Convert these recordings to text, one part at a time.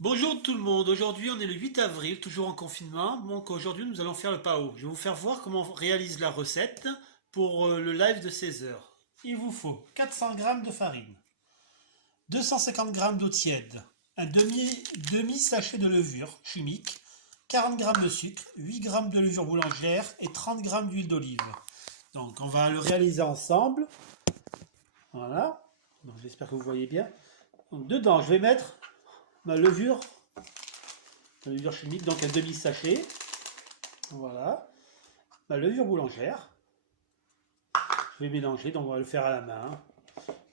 Bonjour tout le monde, aujourd'hui on est le 8 avril, toujours en confinement, donc aujourd'hui nous allons faire le pao. Je vais vous faire voir comment on réalise la recette pour le live de 16 heures. Il vous faut 400 g de farine, 250 g d'eau tiède, un demi sachet de levure chimique, 40 g de sucre, 8 g de levure boulangère et 30 g d'huile d'olive. Donc on va le réaliser ensemble. Voilà, donc j'espère que vous voyez bien. Donc dedans je vais mettre ma levure chimique, donc un demi-sachet. Voilà. Ma levure boulangère. Je vais mélanger, donc on va le faire à la main.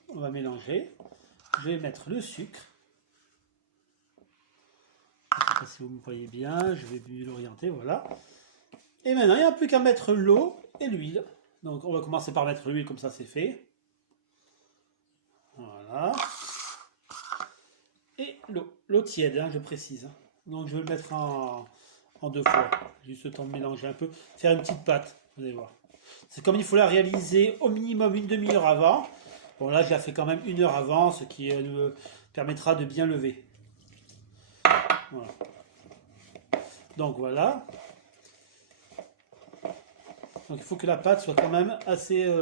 On va mélanger. Je vais mettre le sucre. Je ne sais pas si vous me voyez bien, je vais mieux l'orienter, voilà. Et maintenant, il n'y a plus qu'à mettre l'eau et l'huile. Donc on va commencer par mettre l'huile, comme ça c'est fait. Voilà. Et l'eau tiède, hein, je précise. Donc je vais le mettre en deux fois. Juste le temps de mélanger un peu. Faire une petite pâte, vous allez voir. C'est comme il faut la réaliser au minimum une demi-heure avant. Bon là je la fais quand même une heure avant, ce qui nous permettra de bien lever. Voilà. Donc voilà. Donc il faut que la pâte soit quand même assez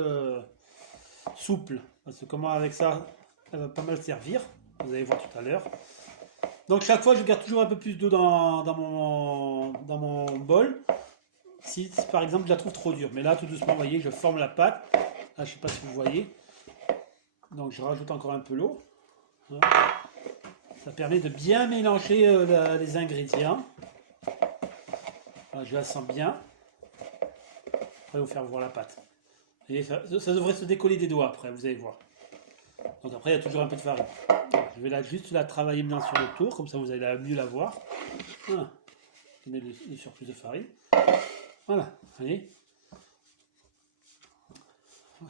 souple. Parce que comment avec ça, elle va pas mal servir. Vous allez voir tout à l'heure. Donc chaque fois, je garde toujours un peu plus d'eau dans mon bol. Si par exemple, je la trouve trop dure. Mais là, tout doucement, vous voyez, je forme la pâte. Là, je ne sais pas si vous voyez. Donc je rajoute encore un peu l'eau. Ça permet de bien mélanger les ingrédients. Là, je la sens bien. Je vais vous faire voir la pâte. Vous voyez, ça devrait se décoller des doigts après, vous allez voir. Donc après, il y a toujours un peu de farine. Je vais juste la travailler maintenant sur le tour, comme ça vous allez mieux la voir. Voilà. Donner le surplus de farine. Voilà, vous voyez.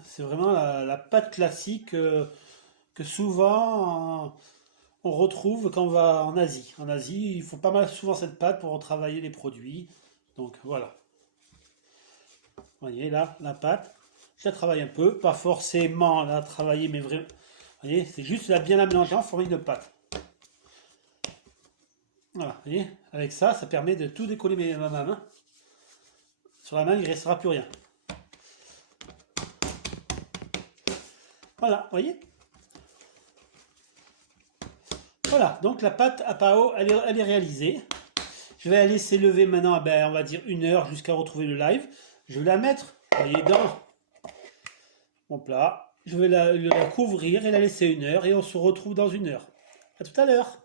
C'est vraiment la pâte classique que souvent on retrouve quand on va en Asie. En Asie, il faut pas mal souvent cette pâte pour travailler les produits. Donc voilà. Vous voyez là, la pâte. Je la travaille un peu, pas forcément la travailler, mais vraiment. Vous voyez, c'est juste bien la mélanger en forme de pâte. Voilà, vous voyez, avec ça, ça permet de tout décoller ma main. Sur la main, il ne restera plus rien. Voilà, vous voyez. Voilà, donc la pâte à pao, elle est réalisée. Je vais la laisser lever maintenant, on va dire une heure jusqu'à retrouver le live. Je vais la mettre, vous voyez, dans mon plat. Je vais la couvrir et la laisser une heure et on se retrouve dans une heure. À tout à l'heure.